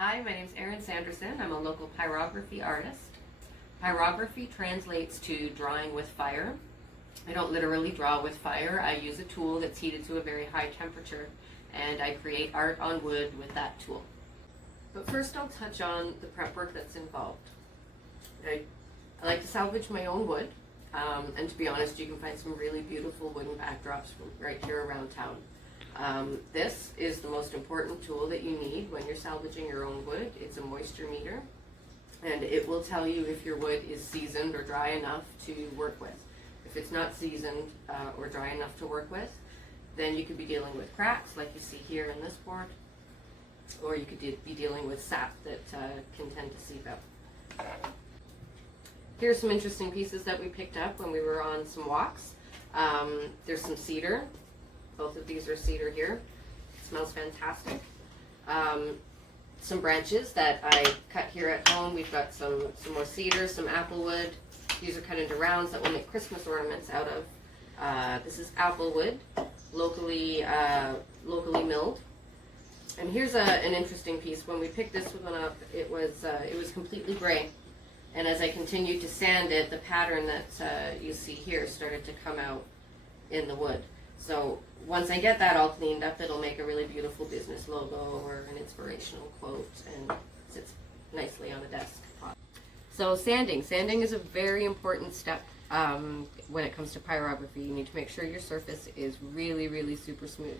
Hi, my name is Erin Sanderson. I'm a local pyrography artist. Pyrography translates to drawing with fire. I don't literally draw with fire. I use a tool that's heated to a very high temperature, and I create art on wood with that tool. But first I'll touch on the prep work that's involved. I like to salvage my own wood, and to be honest, you can find some really beautiful wooden backdrops from right here around town. This is the most important tool that you need when you're salvaging your own wood. It's a moisture meter, and it will tell you if your wood is seasoned or dry enough to work with. If it's not seasoned or dry enough to work with, then you could be dealing with cracks like you see here in this board, or you could be dealing with sap that can tend to seep out. Here's some interesting pieces that we picked up when we were on some walks. There's some cedar. Both of these are cedar here. It smells fantastic. Some branches that I cut here at home. We've got some more cedar, some applewood. These are cut into rounds that we'll make Christmas ornaments out of. This is applewood, locally milled. And here's an interesting piece. When we picked this one up, it was completely gray. And as I continued to sand it, the pattern that you see here started to come out in the wood. So once I get that all cleaned up, it'll make a really beautiful business logo or an inspirational quote, and sits nicely on a desk. So sanding. Sanding is a very important step when it comes to pyrography. You need to make sure your surface is really, really super smooth.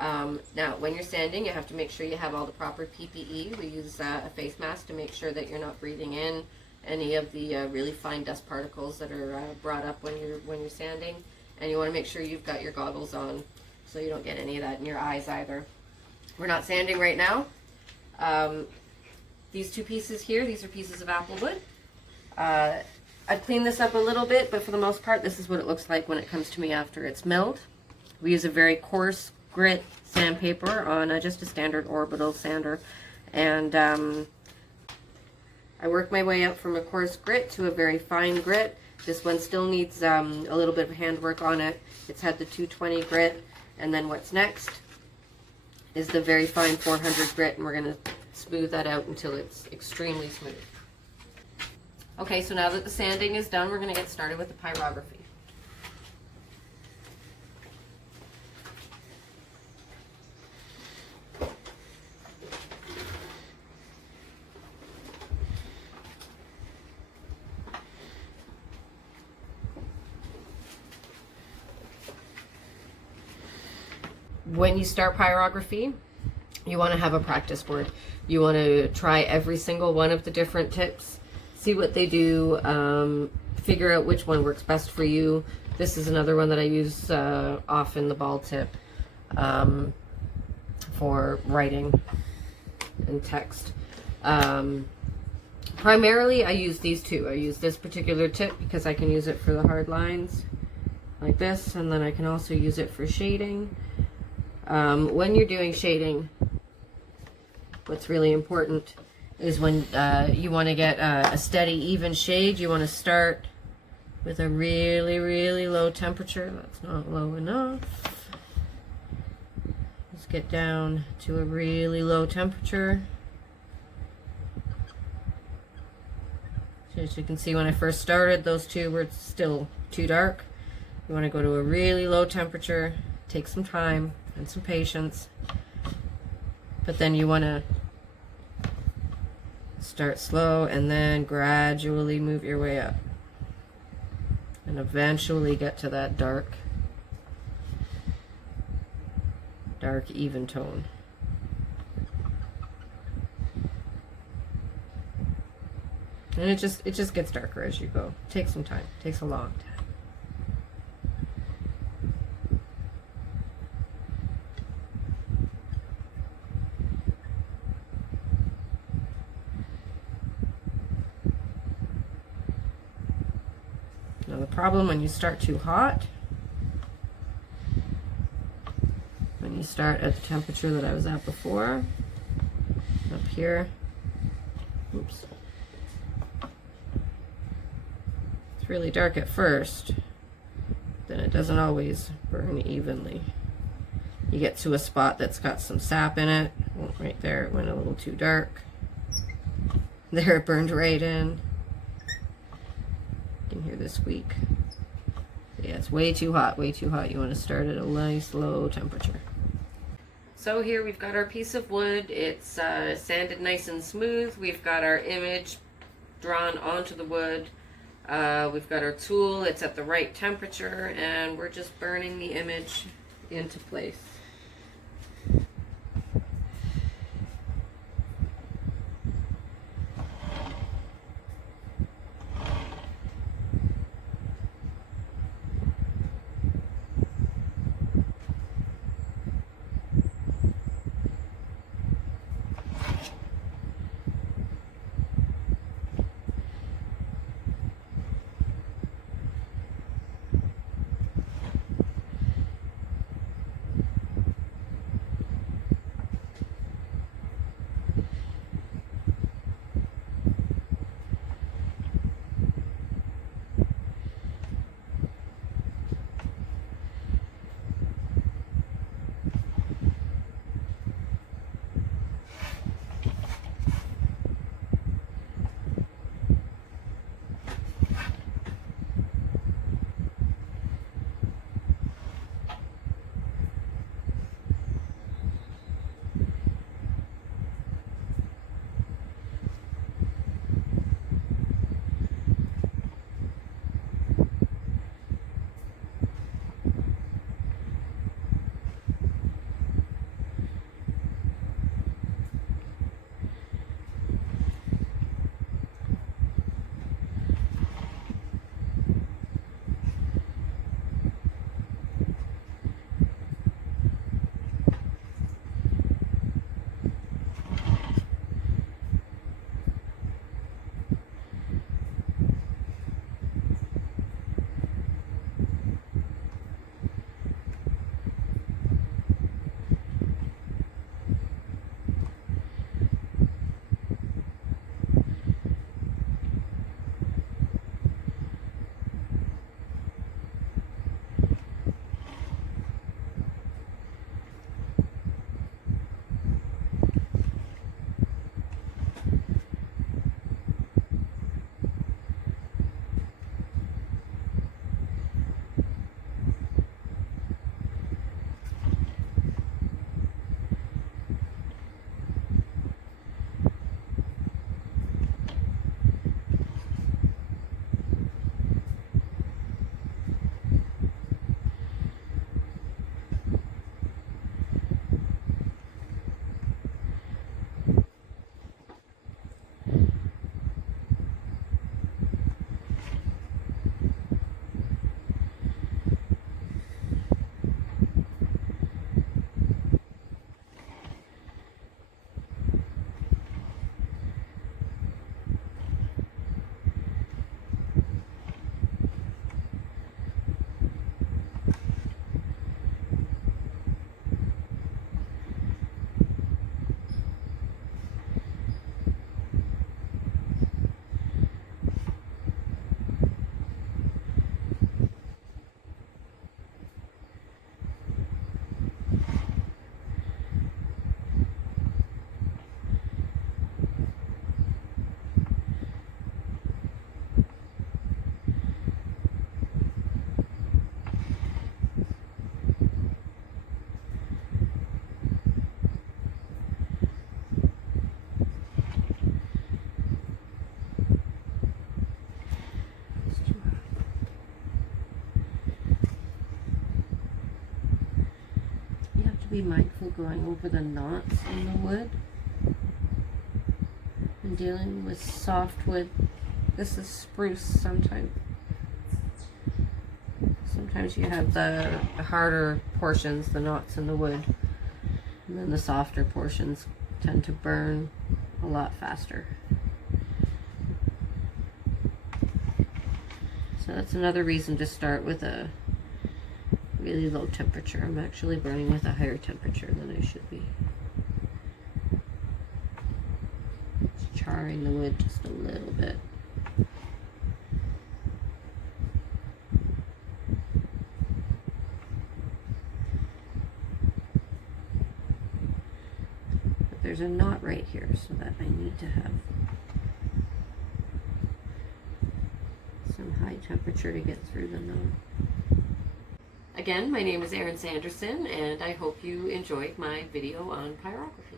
Now, when you're sanding, you have to make sure you have all the proper PPE. We use a face mask to make sure that you're not breathing in any of the really fine dust particles that are brought up when you're sanding. And you want to make sure you've got your goggles on so you don't get any of that in your eyes either. We're not sanding right now. These two pieces here, these are pieces of applewood. I've cleaned this up a little bit, but for the most part, this is what it looks like when it comes to me after it's milled. We use a very coarse grit sandpaper on just a standard orbital sander. And I work my way up from a coarse grit to a very fine grit. This one still needs a little bit of handwork on it. It's had the 220 grit, and then what's next is the very fine 400 grit, and we're going to smooth that out until it's extremely smooth. Okay, so now that the sanding is done, we're going to get started with the pyrography. When you start pyrography, you want to have a practice board. You want to try every single one of the different tips, see what they do, figure out which one works best for you. This is another one that I use often, the ball tip, for writing and text. Primarily, I use these two. I use this particular tip because I can use it for the hard lines like this, and then I can also use it for shading. When you're doing shading, what's really important is when you want to get a steady, even shade, you want to start with a really, really low temperature. That's not low enough. Let's get down to a really low temperature. So as you can see, when I first started, those two were still too dark. You want to go to a really low temperature, take some time and some patience, but then you want to start slow and then gradually move your way up and eventually get to that dark even tone. And it just gets darker as you go. It takes some time. It takes a long time. Now the problem when you start too hot, when you start at the temperature that I was at before, up here, oops, it's really dark at first, then it doesn't always burn evenly. You get to a spot that's got some sap in it. Right there, it went a little too dark. There, it burned right in. You can hear the squeak. Yeah, it's way too hot, way too hot. You want to start at a nice low temperature. So here we've got our piece of wood. It's sanded nice and smooth. We've got our image drawn onto the wood. We've got our tool. It's at the right temperature, and we're just burning the image into place. Be mindful going over the knots in the wood and dealing with soft wood. This is spruce. Sometimes you have the harder portions, the knots in the wood, and then the softer portions tend to burn a lot faster. So that's another reason to start with a really low temperature. I'm actually burning with a higher temperature than I should be. Just charring the wood just a little bit. But there's a knot right here, so that I need to have right temperature to get through them though. Again, my name is Erin Sanderson, and I hope you enjoyed my video on pyrography.